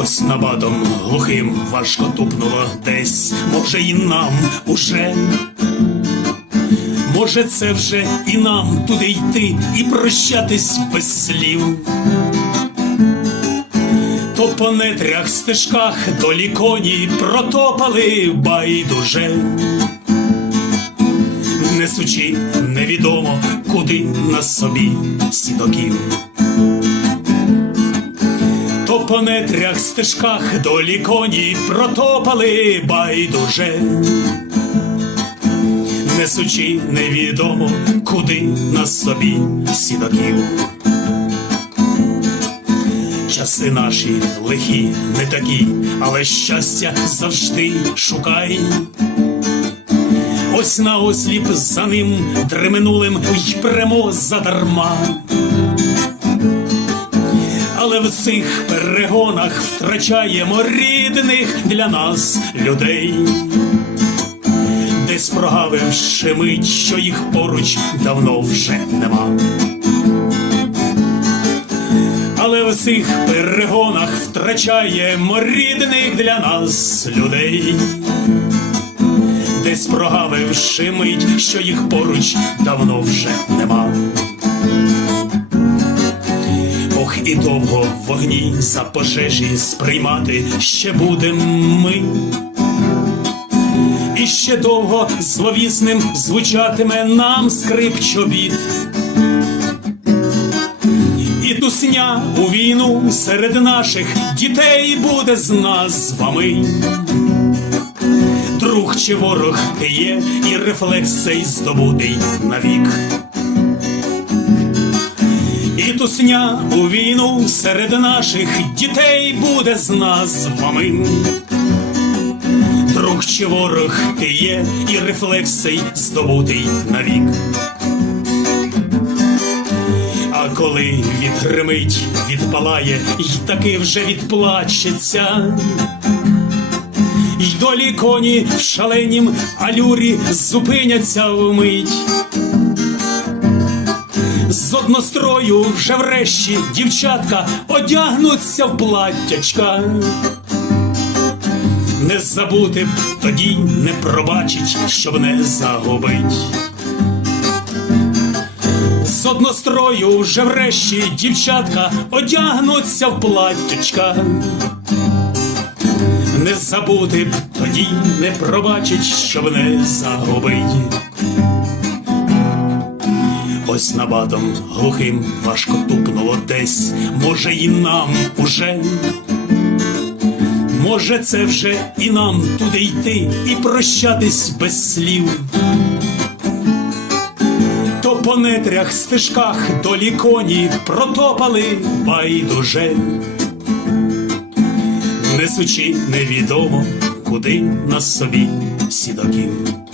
Ось набатом глухим важко тупнуло десь, може і нам уже. Може, це вже і нам туди йти і прощатись без слів. То по нетрях стежках долі коні протопали байдуже, несучи невідомо куди на собі сідоків. То по нетрях стежках долі коні протопали байдуже, несучи невідомо куди на собі сідоків. Часи наші лихі, не такі, але щастя завжди шукай. Ось на осліп за ним дременулим й премо задарма. Але в цих перегонах втрачаємо рідних для нас людей. Десь прогавивши мить, що їх поруч давно вже нема. Але в цих перегонах втрачаємо рідних для нас людей. Десь прогавивши мить, що їх поруч давно вже нема. Ох, і довго в вогні за пожежі сприймати ще будем ми. І ще довго зловісним звучатиме нам скрип чобіт. І тусня у війну серед наших дітей буде з назвами. Чи ворог є, і рефлекс цей здобутий навік. І тусня у війну серед наших дітей буде з назвами. Друг чи ворог ти є, і рефлекс цей здобутий навік. А коли відгримить, відпалає, й таки вже відплачеться. Й долі коні в шаленім алюрі зупиняться вмить. З однострою вже врешті дівчатка одягнуться в платтячка. Не забути б тоді не пробачить, щоб не загубить. З однострою вже врешті дівчатка одягнуться в платтячка. Не забути тоді не пробачить, щоб не загубить. Ось набатом глухим важко тупнуло десь, може і нам уже. Може, це вже і нам туди йти і прощатись без слів. То по нетрях стежках долі коні протопали байдуже, несучи невідомо куди нас собі сідоків.